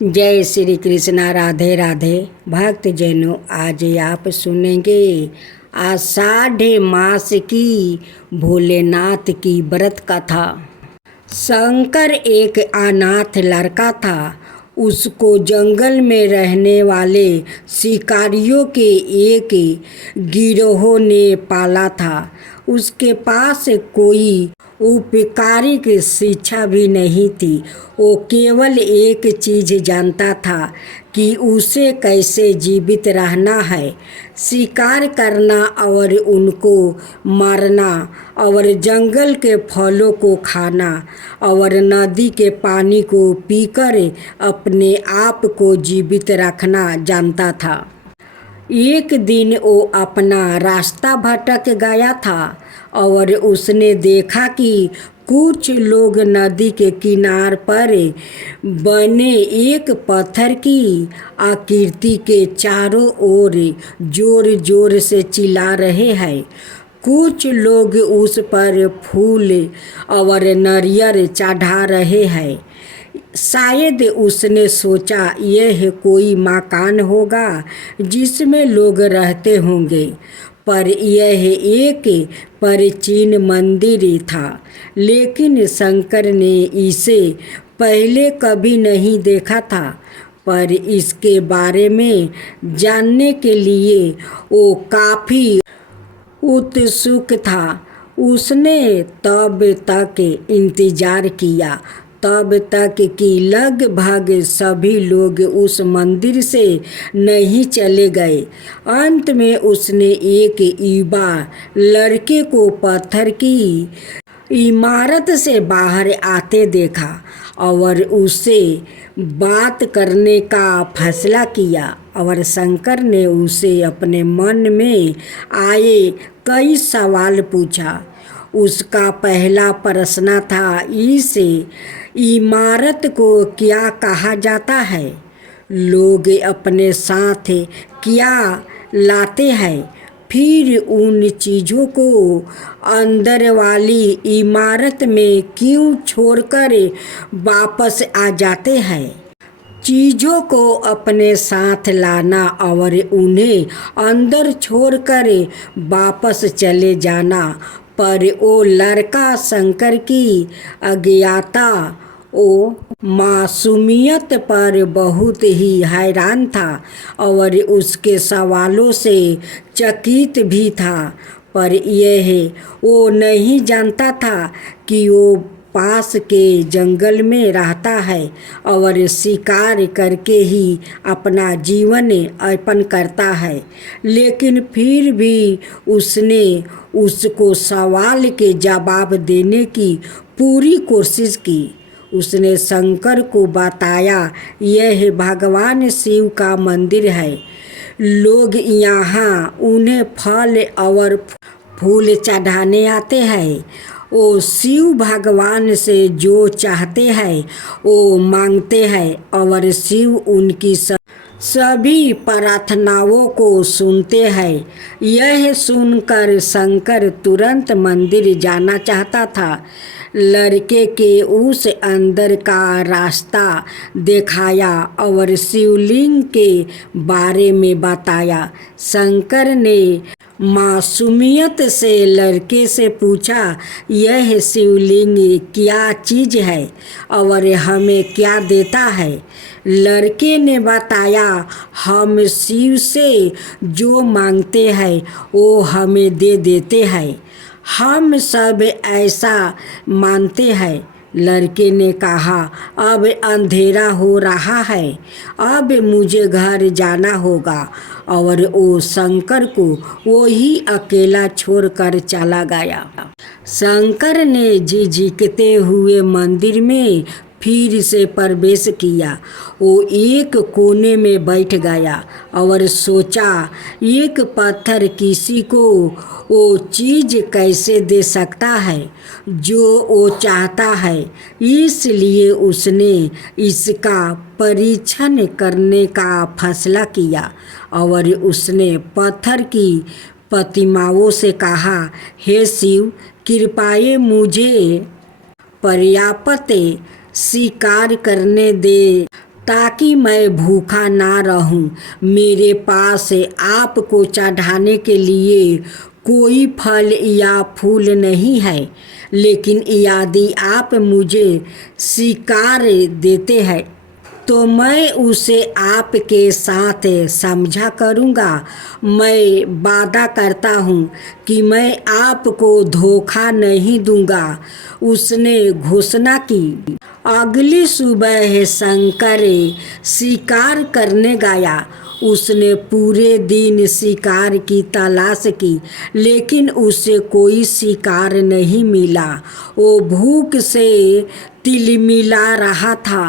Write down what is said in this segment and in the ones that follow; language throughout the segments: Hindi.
जय श्री कृष्णा। राधे राधे भक्त जनों, आज आप सुनेंगे आषाढ़ मास की भोलेनाथ की व्रत कथा। शंकर एक अनाथ लड़का था। उसको जंगल में रहने वाले शिकारियों के एक गिरोह ने पाला था। उसके पास कोई औपचारिक शिक्षा भी नहीं थी। वो केवल एक चीज़ जानता था कि उसे कैसे जीवित रहना है, शिकार करना और उनको मारना, और जंगल के फलों को खाना, और नदी के पानी को पीकर अपने आप को जीवित रखना जानता था। एक दिन वो अपना रास्ता भटक गया था और उसने देखा कि कुछ लोग नदी के किनार पर बने एक पत्थर की आकृति के चारों ओर जोर जोर से चिल्ला रहे हैं। कुछ लोग उस पर फूल और नारियल चढ़ा रहे हैं। शायद उसने सोचा यह कोई मकान होगा जिसमें लोग रहते होंगे, पर यह एक प्राचीन मंदिर था। लेकिन शंकर ने इसे पहले कभी नहीं देखा था, पर इसके बारे में जानने के लिए वो काफ़ी उत्सुक था। उसने तब तक इंतज़ार किया तब तक कि लगभग सभी लोग उस मंदिर से नहीं चले गए। अंत में उसने एक युवा लड़के को पत्थर की इमारत से बाहर आते देखा और उससे बात करने का फैसला किया। और शंकर ने उसे अपने मन में आए कई सवाल पूछा। उसका पहला प्रश्न था, इस इमारत को क्या कहा जाता है? लोग अपने साथ क्या लाते हैं, फिर उन चीज़ों को अंदर वाली इमारत में क्यों छोड़कर वापस आ जाते हैं? चीज़ों को अपने साथ लाना और उन्हें अंदर छोड़कर वापस चले जाना पर वो लड़का शंकर की अज्ञाता ओ मासूमियत पर बहुत ही हैरान था और उसके सवालों से चकित भी था। पर यह वो नहीं जानता था कि वो पास के जंगल में रहता है और शिकार करके ही अपना जीवन यापन करता है। लेकिन फिर भी उसने उसको सवाल के जवाब देने की पूरी कोशिश की। उसने शंकर को बताया, यह भगवान शिव का मंदिर है। लोग यहाँ उन्हें फल और फूल चढ़ाने आते हैं। वो शिव भगवान से जो चाहते हैं वो मांगते हैं और शिव उनकी सभी प्रार्थनाओं को सुनते हैं। यह सुनकर शंकर तुरंत मंदिर जाना चाहता था। लड़के के उस अंदर का रास्ता दिखाया और शिवलिंग के बारे में बताया। शंकर ने मासूमियत से लड़के से पूछा, यह शिवलिंग क्या चीज़ है और हमें क्या देता है? लड़के ने बताया, हम शिव से जो मांगते हैं वो हमें दे देते हैं। हम सब ऐसा मानते हैं। लड़के ने कहा, अब अंधेरा हो रहा है, अब मुझे घर जाना होगा। और वो शंकर को वही अकेला छोड़कर चला गया। शंकर ने झिझकते हुए मंदिर में फिर से प्रवेश किया। वो एक कोने में बैठ गया और सोचा, एक पत्थर किसी को वो चीज़ कैसे दे सकता है जो वो चाहता है। इसलिए उसने इसका परीक्षण करने का फैसला किया और उसने पत्थर की प्रतिमाओं से कहा, हे शिव, कृपया मुझे पर्याप्त शिकार करने दे ताकि मैं भूखा ना रहूं। मेरे पास आपको चढ़ाने के लिए कोई फल या फूल नहीं है, लेकिन यदि आप मुझे शिकार देते हैं तो मैं उसे आपके साथ साझा करूँगा। मैं वादा करता हूँ कि मैं आपको धोखा नहीं दूंगा, उसने घोषणा की। अगली सुबह शंकर शिकार करने गया। उसने पूरे दिन शिकार की तलाश की, लेकिन उसे कोई शिकार नहीं मिला। वो भूख से तिलमिला रहा था।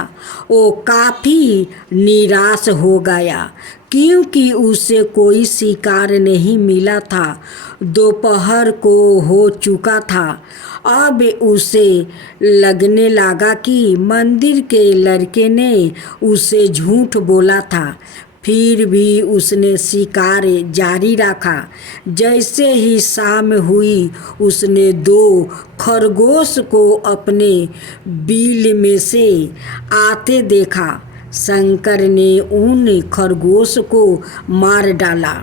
वो काफ़ी निराश हो गया क्योंकि उसे कोई शिकार नहीं मिला था। दोपहर को हो चुका था। अब उसे लगने लगा कि मंदिर के लड़के ने उसे झूठ बोला था। फिर भी उसने शिकार जारी रखा। जैसे ही शाम हुई, उसने 2 खरगोश को अपने बिल में से आते देखा। शंकर ने उन खरगोश को मार डाला,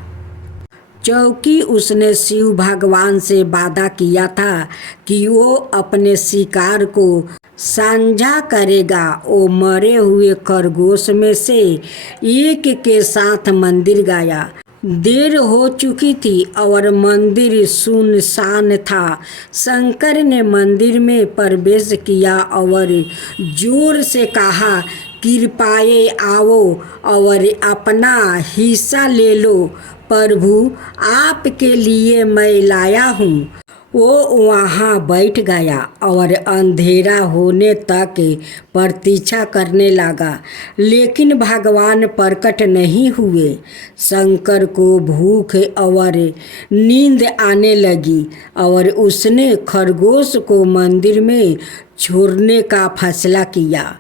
क्योंकि उसने शिव भगवान से वादा किया था कि वो अपने शिकार को साझा करेगा। वो मरे हुए खरगोश में से एक के साथ मंदिर गया। देर हो चुकी थी और मंदिर सुनसान था। शंकर ने मंदिर में प्रवेश किया और जोर से कहा, कृपया आओ और अपना हिस्सा ले लो। प्रभु, आपके लिए मैं लाया हूँ। वो वहाँ बैठ गया और अंधेरा होने तक प्रतीक्षा करने लगा, लेकिन भगवान प्रकट नहीं हुए। शंकर को भूख और नींद आने लगी और उसने खरगोश को मंदिर में छोड़ने का फैसला किया।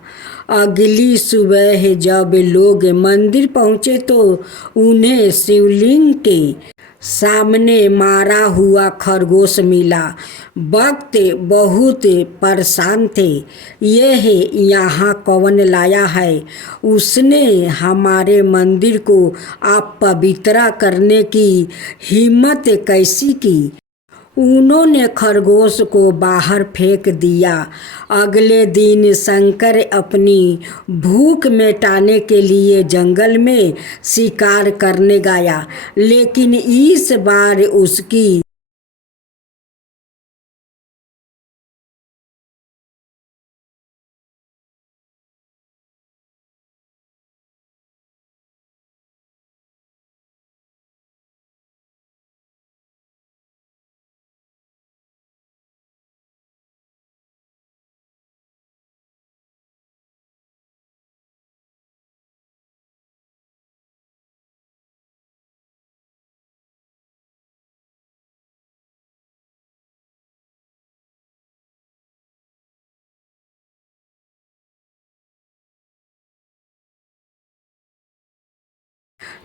अगली सुबह जब लोग मंदिर पहुँचे तो उन्हें शिवलिंग के सामने मारा हुआ खरगोश मिला। भक्त बहुत परेशान थे। यह यहाँ कौन लाया है? उसने हमारे मंदिर को अपवित्र करने की हिम्मत कैसी की? उन्होंने खरगोश को बाहर फेंक दिया। अगले दिन शंकर अपनी भूख मिटाने के लिए जंगल में शिकार करने गया, लेकिन इस बार उसकी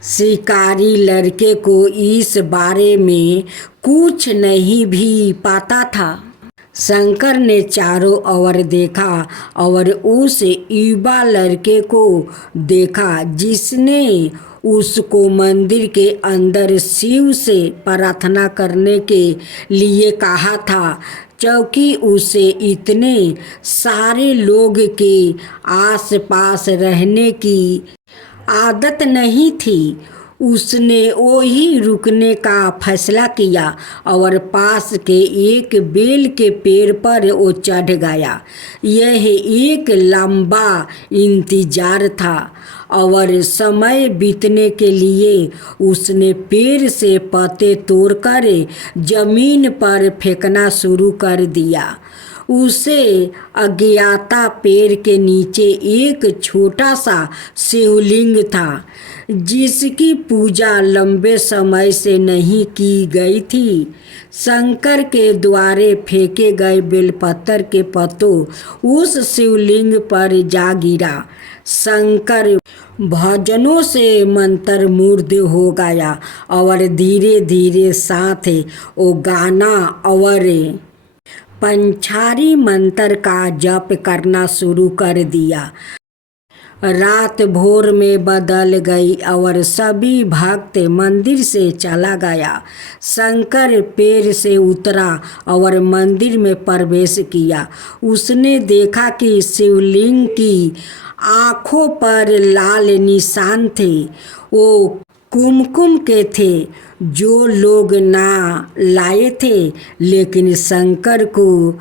शिकारी लड़के को इस बारे में कुछ नहीं भी पता था। शंकर ने चारों ओर देखा और उस युवा लड़के को देखा जिसने उसको मंदिर के अंदर शिव से प्रार्थना करने के लिए कहा था, क्योंकि उसे इतने सारे लोग के आसपास रहने की आदत नहीं थी। उसने वहीं रुकने का फैसला किया और पास के एक बेल के पेड़ पर वो चढ़ गया। यह एक लंबा इंतजार था और समय बीतने के लिए उसने पेड़ से पत्ते तोड़कर जमीन पर फेंकना शुरू कर दिया। उसे अज्ञाता पेड़ के नीचे एक छोटा सा शिवलिंग था जिसकी पूजा लंबे समय से नहीं की गई थी। शंकर के द्वारे फेंके गए बेलपत्र के पत्तों उस शिवलिंग पर जा गिरा। शंकर भजनों से मंत्रमुग्ध हो गया और धीरे धीरे साथ वो गाना और पंचारी मंत्र का जप करना शुरू कर दिया। रात भोर में बदल गई और सभी भक्त मंदिर से चला गया। शंकर पेड़ से उतरा और मंदिर में प्रवेश किया। उसने देखा कि शिवलिंग की आँखों पर लाल निशान थे। वो कुमकुम के थे जो लोग ना लाए थे, लेकिन शंकर को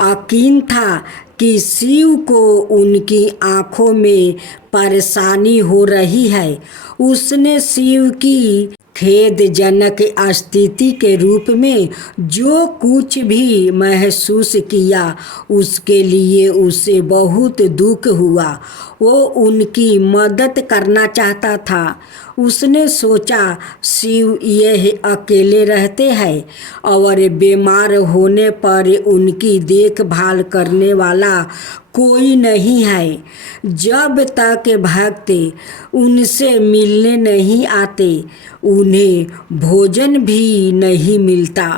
यकीन था कि शिव को उनकी आँखों में परेशानी हो रही है। उसने शिव की खेदजनक स्थिति के रूप में जो कुछ भी महसूस किया उसके लिए उसे बहुत दुख हुआ। वो उनकी मदद करना चाहता था। उसने सोचा शिव यह अकेले रहते हैं और बीमार होने पर उनकी देखभाल करने वाला कोई नहीं है। जब तक भक्त उनसे मिलने नहीं आते उन्हें भोजन भी नहीं मिलता।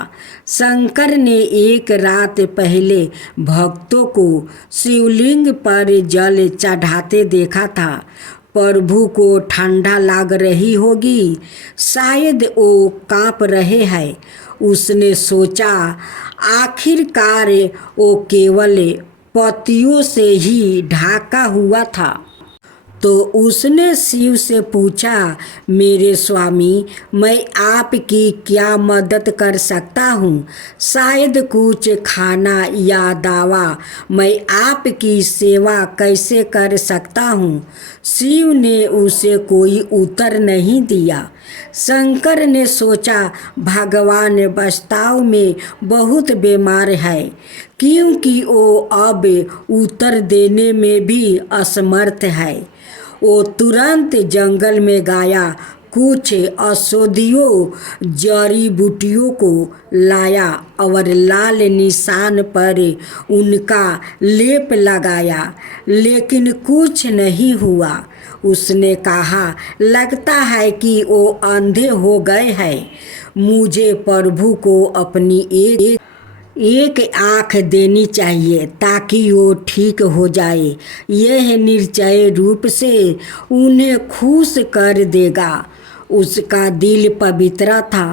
शंकर ने एक रात पहले भक्तों को शिवलिंग पर जल चढ़ाते देखा था। प्रभु को ठंडा लग रही होगी, शायद वो काँप रहे हैं। उसने सोचा आखिरकार वो केवल पत्तियों से ही ढका हुआ था। तो उसने शिव से पूछा, मेरे स्वामी, मैं आपकी क्या मदद कर सकता हूँ? शायद कुछ खाना या दवा। मैं आपकी सेवा कैसे कर सकता हूँ? शिव ने उसे कोई उत्तर नहीं दिया। शंकर ने सोचा भगवान वास्तव में बहुत बीमार है, क्योंकि वो अब उत्तर देने में भी असमर्थ है। वो तुरंत जंगल में गया, कुछ औषधियों जड़ी बूटियों को लाया और लाल निशान पर उनका लेप लगाया, लेकिन कुछ नहीं हुआ। उसने कहा, लगता है कि वो अंधे हो गए हैं। मुझे प्रभु को अपनी एक आँख देनी चाहिए ताकि वो ठीक हो जाए। यह निश्चय रूप से उन्हें खुश कर देगा। उसका दिल पवित्र था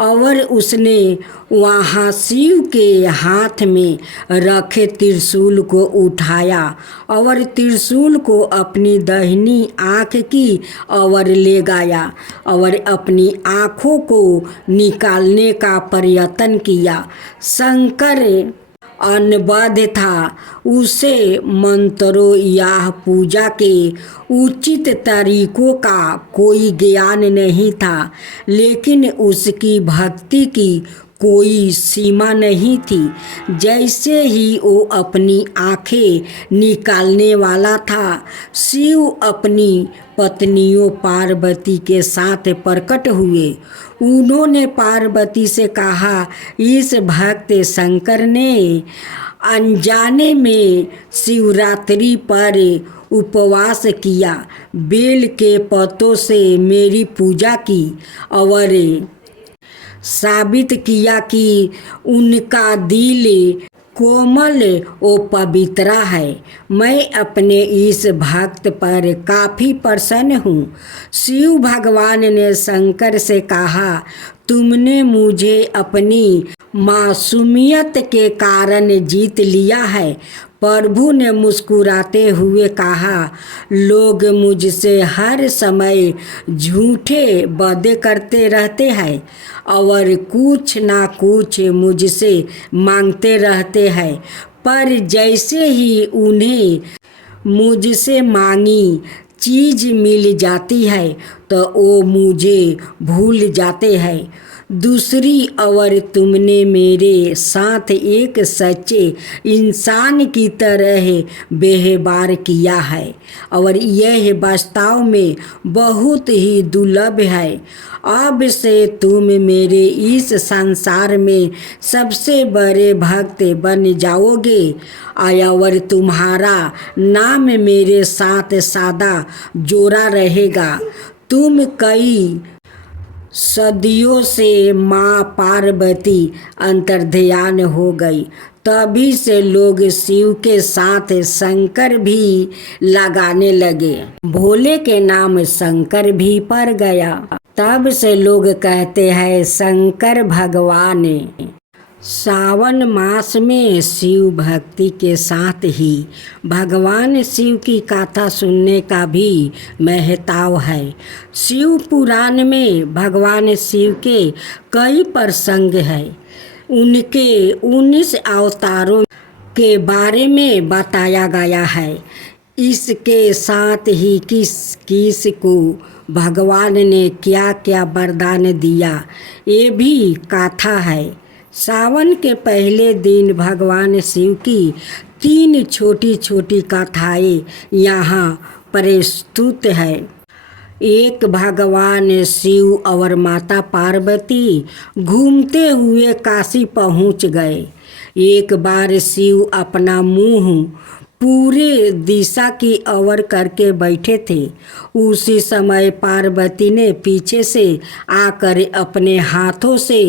और उसने वहाँ शिव के हाथ में रखे त्रिशूल को उठाया और त्रिशूल को अपनी दाहिनी आँख की ओर ले गया और अपनी आँखों को निकालने का प्रयत्न किया। शंकर अनबद्ध था। उसे मंत्रों या पूजा के उचित तरीकों का कोई ज्ञान नहीं था, लेकिन उसकी भक्ति की कोई सीमा नहीं थी। जैसे ही वो अपनी आंखें निकालने वाला था, शिव अपनी पत्नियों पार्वती के साथ प्रकट हुए। उन्होंने पार्वती से कहा, इस भक्त शंकर ने अनजाने में शिवरात्रि पर उपवास किया, बेल के पत्तों से मेरी पूजा की और साबित किया कि उनका दिल कोमल और पवित्र है। मैं अपने इस भक्त पर काफ़ी प्रसन्न हूँ। शिव भगवान ने शंकर से कहा, तुमने मुझे अपनी मासूमियत के कारण जीत लिया है। प्रभु ने मुस्कुराते हुए कहा, लोग मुझसे हर समय झूठे वादे करते रहते हैं और कुछ ना कुछ मुझसे मांगते रहते हैं, पर जैसे ही उन्हें मुझसे मांगी चीज़ मिल जाती है तो वो मुझे भूल जाते हैं। दूसरी ओर तुमने मेरे साथ एक सच्चे इंसान की तरह व्यवहार किया है और यह वास्तव में बहुत ही दुर्लभ है। अब से तुम मेरे इस संसार में सबसे बड़े भक्त बन जाओगे और तुम्हारा नाम मेरे साथ सदा जोड़ा रहेगा। तुम कई सदियों से माँ पार्वती अंतर्ध्यान हो गई। तभी से लोग शिव के साथ शंकर भी लगाने लगे। भोले के नाम शंकर भी पड़ गया। तब से लोग कहते हैं शंकर भगवान। सावन मास में शिव भक्ति के साथ ही भगवान शिव की कथा सुनने का भी महत्व है। शिव पुराण में भगवान शिव के कई प्रसंग हैं। उनके 19 अवतारों के बारे में बताया गया है। इसके साथ ही किस किस को भगवान ने क्या क्या वरदान दिया, ये भी कथा है। सावन के पहले दिन भगवान शिव की 3 छोटी छोटी कथाएं यहाँ प्रस्तुत है। एक, भगवान शिव और माता पार्वती घूमते हुए काशी पहुँच गए। एक बार शिव अपना मुंह पूरे दिशा की ओर करके बैठे थे। उसी समय पार्वती ने पीछे से आकर अपने हाथों से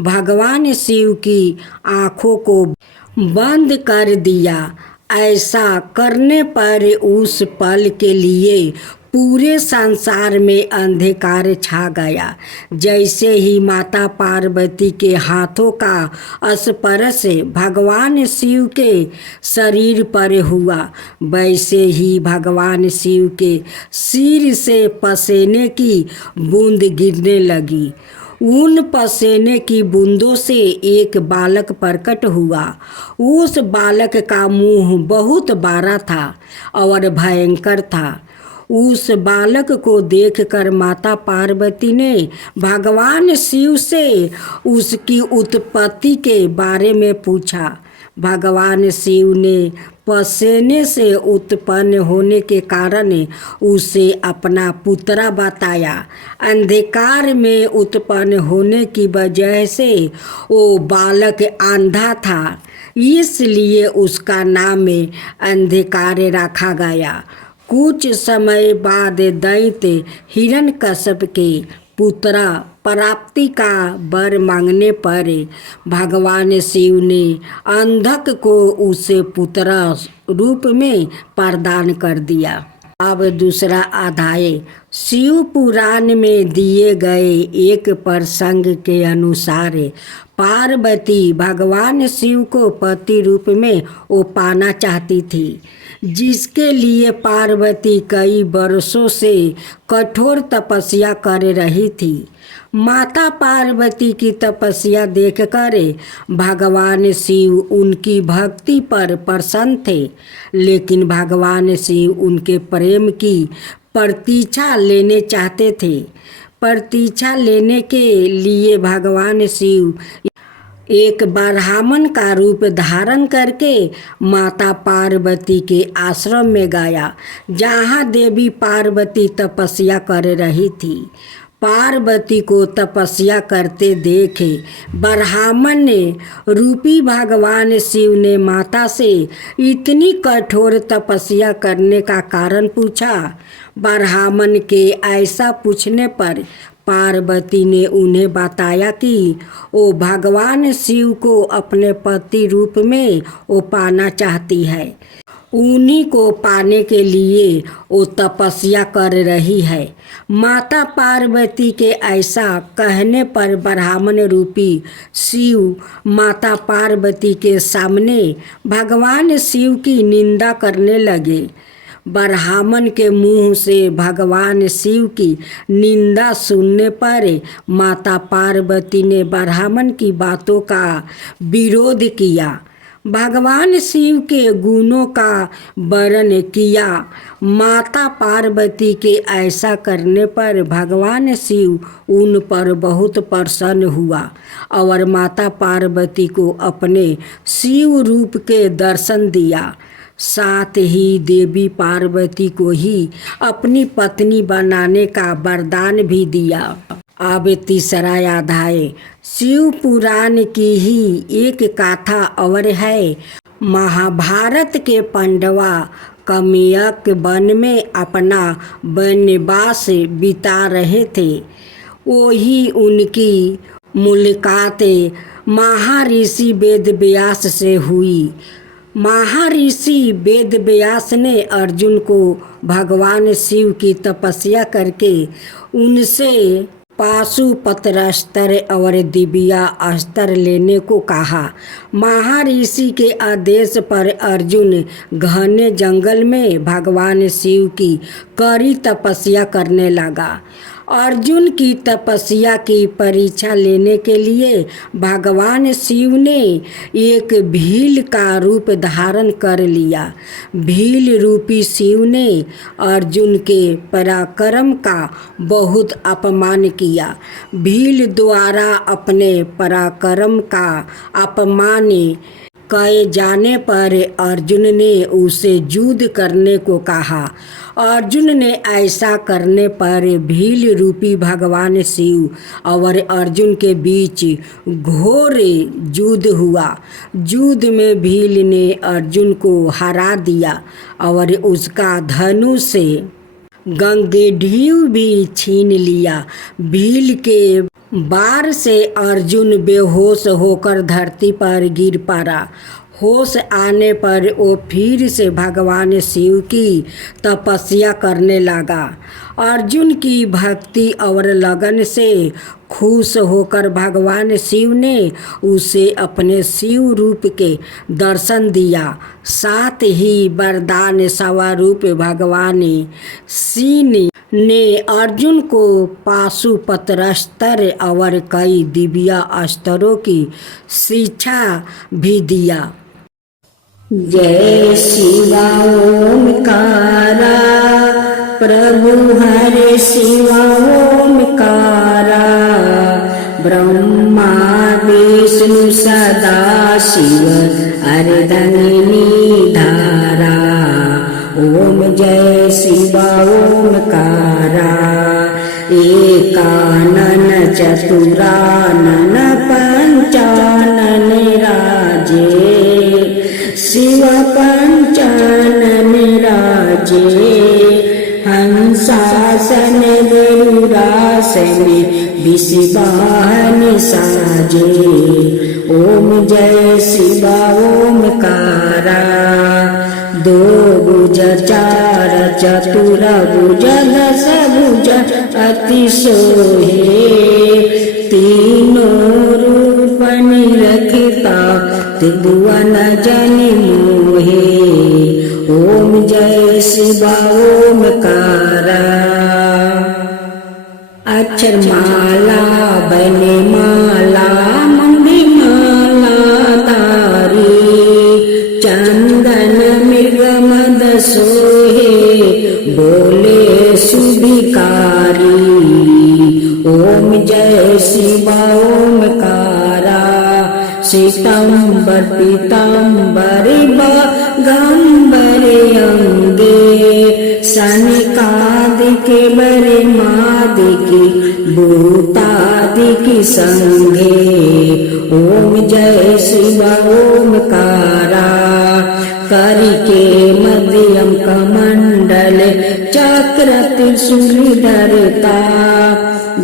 भगवान शिव की आँखों को बंद कर दिया। ऐसा करने पर उस पल के लिए पूरे संसार में अंधकार छा गया। जैसे ही माता पार्वती के हाथों का स्पर्श भगवान शिव के शरीर पर हुआ, वैसे ही भगवान शिव के सिर से पसीने की बूंद गिरने लगी। उन पसीने की बूंदों से एक बालक प्रकट हुआ। उस बालक का मुंह बहुत बड़ा था और भयंकर था। उस बालक को देखकर माता पार्वती ने भगवान शिव से उसकी उत्पत्ति के बारे में पूछा। भगवान शिव ने पसीने से उत्पन्न होने के कारण उसे अपना पुत्र बताया। अंधकार में उत्पन्न होने की वजह से वो बालक अंधा था, इसलिए उसका नाम अंधकार रखा गया। कुछ समय बाद दैत्य हिरण्यकश्यप के पुत्र प्राप्ति का वर मांगने पर भगवान शिव ने अंधक को उसे पुत्र रूप में प्रदान कर दिया। अब दूसरा अध्याय। शिव पुराण में दिए गए एक प्रसंग के अनुसार पार्वती भगवान शिव को पति रूप में वो पाना चाहती थी, जिसके लिए पार्वती कई वर्षों से कठोर तपस्या कर रही थी। माता पार्वती की तपस्या देखकर भगवान शिव उनकी भक्ति पर प्रसन्न थे, लेकिन भगवान शिव उनके प्रेम की प्रतीक्षा लेने चाहते थे। प्रतीक्षा लेने के लिए भगवान शिव एक ब्राह्मण का रूप धारण करके माता पार्वती के आश्रम में गया, जहाँ देवी पार्वती तपस्या कर रही थी। पार्वती को तपस्या करते देखे ब्राह्मण ने रूपी भगवान शिव ने माता से इतनी कठोर तपस्या करने का कारण पूछा। ब्राह्मण के ऐसा पूछने पर पार्वती ने उन्हें बताया कि वो भगवान शिव को अपने पति रूप में वो पाना चाहती है। उन्हीं को पाने के लिए वो तपस्या कर रही है। माता पार्वती के ऐसा कहने पर ब्राह्मण रूपी शिव माता पार्वती के सामने भगवान शिव की निंदा करने लगे। ब्राह्मण के मुंह से भगवान शिव की निंदा सुनने पर माता पार्वती ने ब्राह्मण की बातों का विरोध किया, भगवान शिव के गुणों का वर्णन किया। माता पार्वती के ऐसा करने पर भगवान शिव उन पर बहुत प्रसन्न हुआ और माता पार्वती को अपने शिव रूप के दर्शन दिया। साथ ही देवी पार्वती को ही अपनी पत्नी बनाने का वरदान भी दिया। अब तीसरा अध्याय। शिव पुराण की ही एक कथा और है। महाभारत के पांडवा कम्यक वन में अपना वनवास बिता रहे थे। वही उनकी मुलाकात महर्षि वेद व्यास से हुई। महर्षि वेद व्यास ने अर्जुन को भगवान शिव की तपस्या करके उनसे पाशुपतास्त्र और दिव्य अस्त्र लेने को कहा। महर्षि के आदेश पर अर्जुन घने जंगल में भगवान शिव की कड़ी तपस्या करने लगा। अर्जुन की तपस्या की परीक्षा लेने के लिए भगवान शिव ने एक भील का रूप धारण कर लिया। भील रूपी शिव ने अर्जुन के पराक्रम का बहुत अपमान किया। भील द्वारा अपने पराक्रम का अपमान किए जाने पर अर्जुन ने उसे युद्ध करने को कहा। अर्जुन ने ऐसा करने पर भील रूपी भगवान शिव और अर्जुन के बीच घोर युद्ध हुआ। युद्ध में भील ने अर्जुन को हरा दिया और उसका धनुष से गंगेढ़ीव भी छीन लिया। भील के बार से अर्जुन बेहोश होकर धरती पर गिर पड़ा। होश आने पर वो फिर से भगवान शिव की तपस्या करने लगा। अर्जुन की भक्ति और लगन से खुश होकर भगवान शिव ने उसे अपने शिव रूप के दर्शन दिया। साथ ही वरदान स्वरूप भगवान शिव ने अर्जुन को पाशुपतास्त्र और कई दिव्य अस्त्रों की शिक्षा भी दिया। जय शिवा ओमकारा प्रभु हरे शिवा ओमकारा ब्रह्मा विष्णु सदा शिव अर्धंगिनी धारा। ओम जय शिवा ओमकारा एकानन चतुरानन पंचानन राजे शिव पंचानन राजे हंसासन गरुड़ासन विषवाहन साजे। ओम जय शिवा ओमकारा दो भुज चार चतुर भुज दस भुज अति सोहे तीनों रूप निरखता त्रिभुवन जन मोहे। ओम जय शिवा ओमकारा अक्षर माला बने माला मंदी माला तारी चंदन मृग मद सोहे बोले सुभिकारी। ओम जय शिवा ओमकारा श्वेतांबर पीतांबर गंबर अंगे सनिकादिक बरे मादिकी भूतादिकी संगे। ओम जय शिवा ओमकारा करिके मध्यम कमंडल चक्र त्रिशूल धरता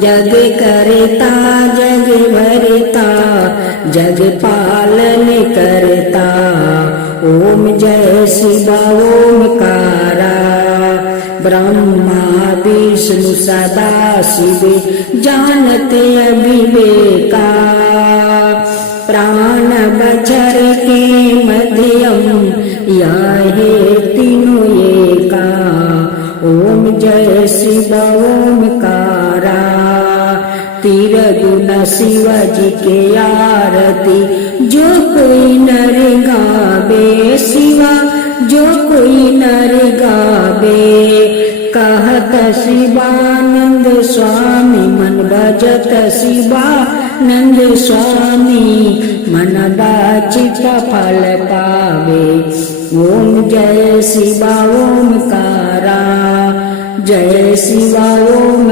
जग करता जग भरता जग पालन करता। ओम जय शिवा ओमकारा ब्रह्मा विष्णु सदा शिव जानते अविवेका प्राण बचर के मध्यम याहे तीनों एका। ओम जय शिवा ओमकारा तीर गुण शिवाजी के आरती जो कोई नर गावे शिवा जो कोई नर गावे। कहत शिवानंद स्वामी मन भजत शिवानंद स्वामी मन बाचित फल पावे। ओम जय शिवा ओमकारा जय शिवा ओम